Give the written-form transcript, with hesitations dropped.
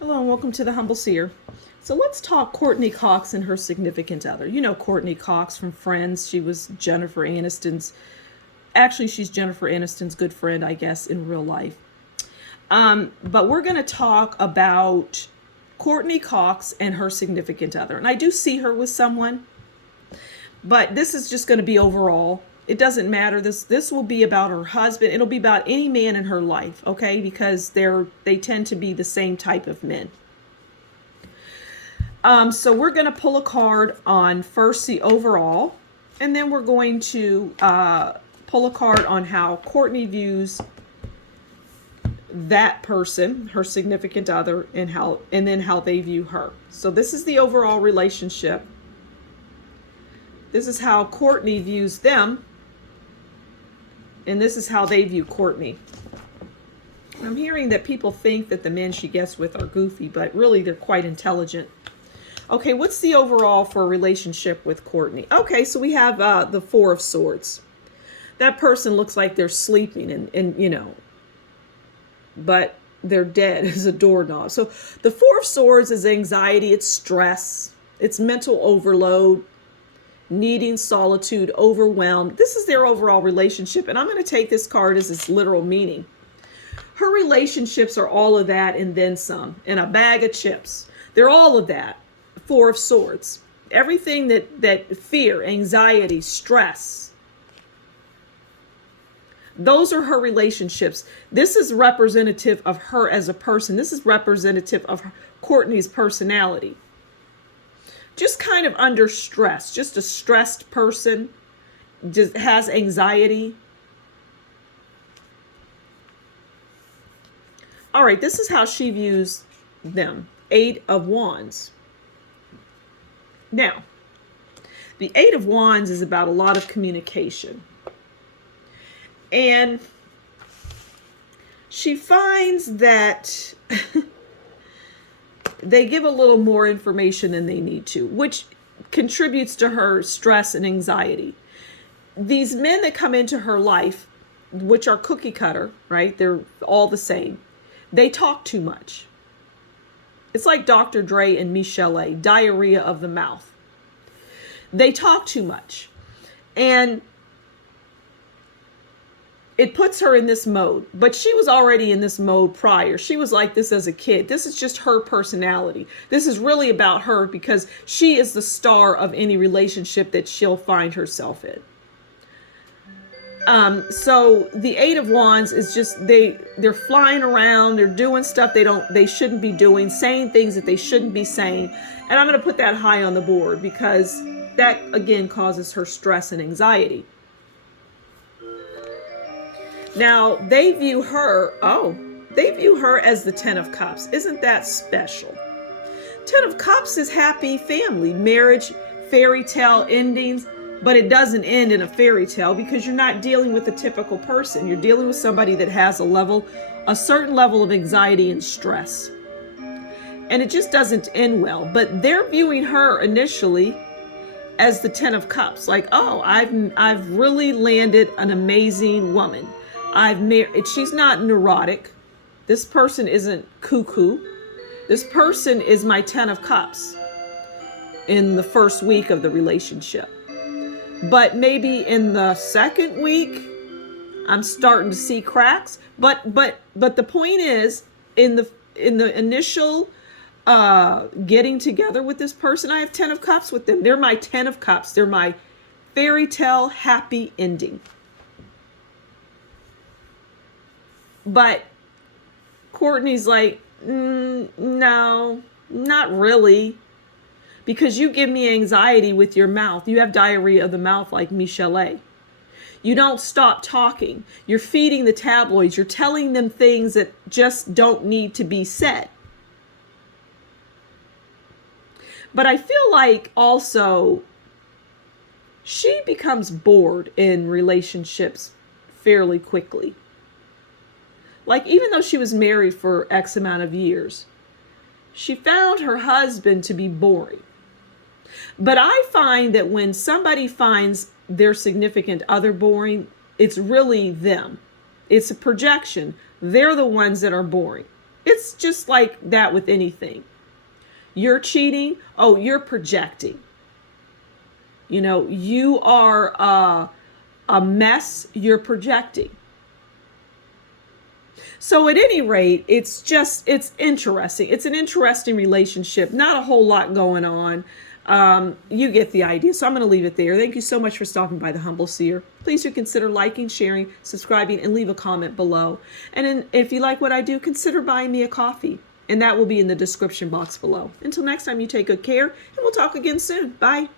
Hello and welcome to the Humble Seer. So let's talk Courtney Cox and her significant other. You know Courtney Cox from Friends. She was Jennifer Aniston's, actually she's Jennifer Aniston's good friend, I guess, in real life. But we're going to talk about Courtney Cox and her significant other. And I do see her with someone, but this is just going to be overall. It doesn't matter. This will be about her husband. It'll be about any man in her life, okay? Because they tend to be the same type of men. So we're going to pull a card on first the overall, and then we're going to pull a card on how Courtney views that person, her significant other, and then how they view her. So this is the overall relationship. This is how Courtney views them. And this is how they view Courtney. I'm hearing that people think that the men she gets with are goofy, but really they're quite intelligent. Okay, what's the overall for a relationship with Courtney? Okay, so we have the Four of Swords. That person looks like they're sleeping and but they're dead as a doorknob. So the Four of Swords is anxiety, it's stress, it's mental overload, needing solitude, overwhelmed. This is their overall relationship. And I'm going to take this card as its literal meaning. Her relationships are all of that and then some, and a bag of chips. They're all of that. Four of Swords. Everything that fear, anxiety, stress. Those are her relationships. This is representative of her as a person. This is representative of Courtney's personality. Just kind of under stress, just a stressed person, just has anxiety. All right, this is how she views them. Eight of Wands. Now, the Eight of Wands is about a lot of communication. And she finds that they give a little more information than they need to, which contributes to her stress and anxiety. These men that come into her life, which are cookie cutter, right? They're all the same. They talk too much. It's like Dr. Dre and Michelle, diarrhea of the mouth. They talk too much. And it puts her in this mode, but she was already in this mode prior. She was like this as a kid. This is just her personality. This is really about her because she is the star of any relationship that she'll find herself in. So the Eight of Wands is just, they're flying around. They're doing stuff they shouldn't be doing, saying things that they shouldn't be saying. And I'm going to put that high on the board because that again causes her stress and anxiety. Now, they view her as the Ten of Cups. Isn't that special? Ten of Cups is happy family, marriage, fairy tale endings, but it doesn't end in a fairy tale because you're not dealing with a typical person. You're dealing with somebody that has a certain level of anxiety and stress. And it just doesn't end well. But they're viewing her initially as the Ten of Cups. Like, oh, I've really landed an amazing woman. She's not neurotic. This person isn't cuckoo. This person is my Ten of Cups in the first week of the relationship. But maybe in the second week, I'm starting to see cracks. But the point is, in the initial getting together with this person, I have Ten of Cups with them. They're my Ten of Cups. They're my fairy tale happy ending. But Courtney's like, no, not really. Because you give me anxiety with your mouth. You have diarrhea of the mouth like Michelle. You don't stop talking. You're feeding the tabloids. You're telling them things that just don't need to be said. But I feel like also she becomes bored in relationships fairly quickly. Like, even though she was married for X amount of years, she found her husband to be boring. But I find that when somebody finds their significant other boring, it's really them. It's a projection. They're the ones that are boring. It's just like that with anything. You're cheating. Oh, you're projecting. You are a mess. You're projecting. So at any rate, it's interesting. It's an interesting relationship. Not a whole lot going on. You get the idea. So I'm going to leave it there. Thank you so much for stopping by the Humble Seer. Please do consider liking, sharing, subscribing, and leave a comment below. And if you like what I do, consider buying me a coffee. And that will be in the description box below. Until next time, you take good care, and we'll talk again soon. Bye.